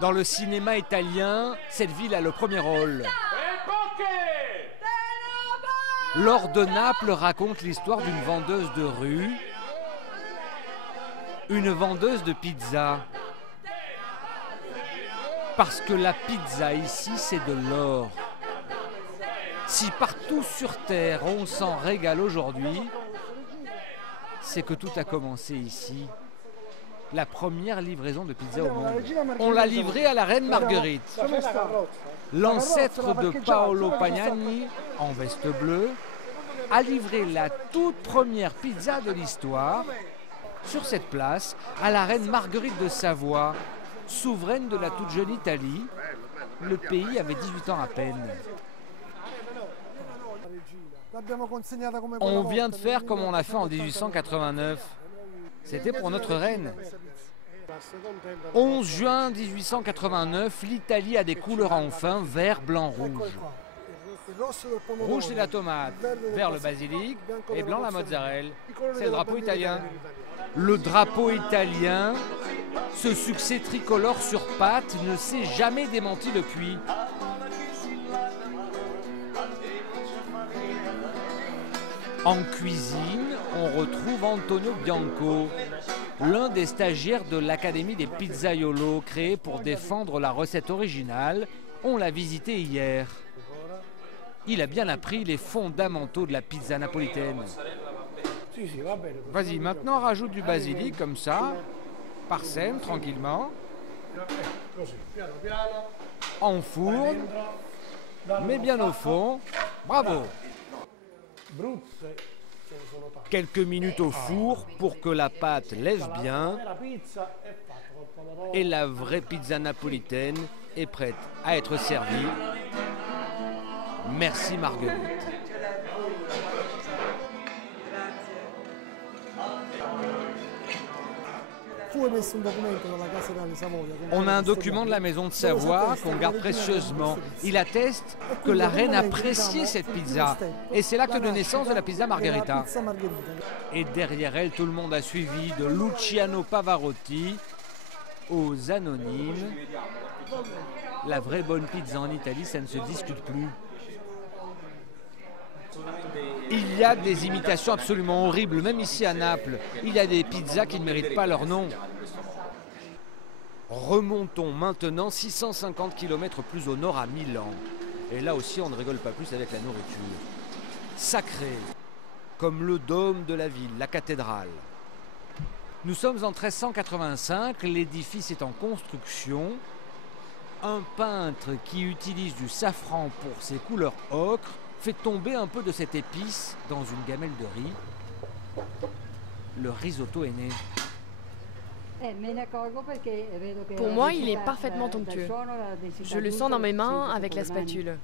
Dans le cinéma italien, cette ville a le premier rôle. Laure de Naples raconte l'histoire d'une vendeuse de rue, une vendeuse de pizza. Parce que la pizza ici, c'est de l'or. Si partout sur Terre on s'en régale aujourd'hui, c'est que tout a commencé ici. La première livraison de pizza au monde. On l'a livrée à la reine Marguerite. L'ancêtre de Paolo Pagnani, en veste bleue, a livré la toute première pizza de l'histoire sur cette place à la reine Marguerite de Savoie, souveraine de la toute jeune Italie. Le pays avait 18 ans à peine. On vient de faire comme on a fait en 1889. C'était pour notre reine. 11 juin 1889, l'Italie a des couleurs enfin vert, blanc, rouge. Rouge c'est la tomate, vert le basilic et blanc la mozzarella. C'est le drapeau italien. Le drapeau italien, ce succès tricolore sur pâte ne s'est jamais démenti depuis. En cuisine, on retrouve Antonio Bianco, l'un des stagiaires de l'Académie des Pizzaiolos, créée pour défendre la recette originale. On l'a visité hier. Il a bien appris les fondamentaux de la pizza napolitaine. Vas-y, maintenant rajoute du basilic comme ça, parsème tranquillement. Enfourne, mets bien au fond. Bravo! Quelques minutes au four pour que la pâte lève bien. Et la vraie pizza napolitaine est prête à être servie. Merci Marguerite. On a un document de la maison de Savoie qu'on garde précieusement. Il atteste que la reine appréciait cette pizza. Et c'est l'acte de naissance de la pizza Margherita. Et derrière elle, tout le monde a suivi, de Luciano Pavarotti aux anonymes. La vraie bonne pizza en Italie, ça ne se discute plus. Il y a des imitations absolument horribles, même ici à Naples. Il y a des pizzas qui ne méritent pas leur nom. Remontons maintenant 650 km plus au nord à Milan. Et là aussi, on ne rigole pas plus avec la nourriture. Sacré, comme le dôme de la ville, la cathédrale. Nous sommes en 1385, l'édifice est en construction. Un peintre qui utilise du safran pour ses couleurs ocre fait tomber un peu de cette épice dans une gamelle de riz. Le risotto est né. Pour moi, il est parfaitement onctueux. Je le sens dans mes mains avec la spatule.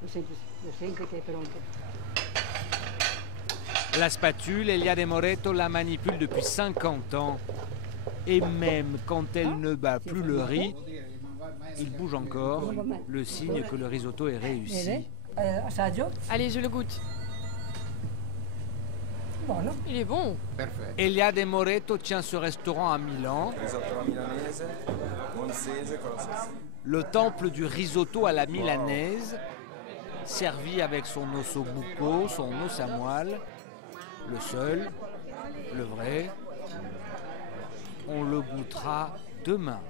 La spatule, Elia de Moreto la manipule depuis 50 ans. Et même quand elle ne bat plus le riz, il bouge encore, le signe que le risotto est réussi. Allez, je le goûte. Il est bon. Elia de Moreto tient ce restaurant à Milan. Le temple du risotto à la milanaise, servi avec son osso bucco, son os à moelle, le seul, le vrai. On le goûtera demain.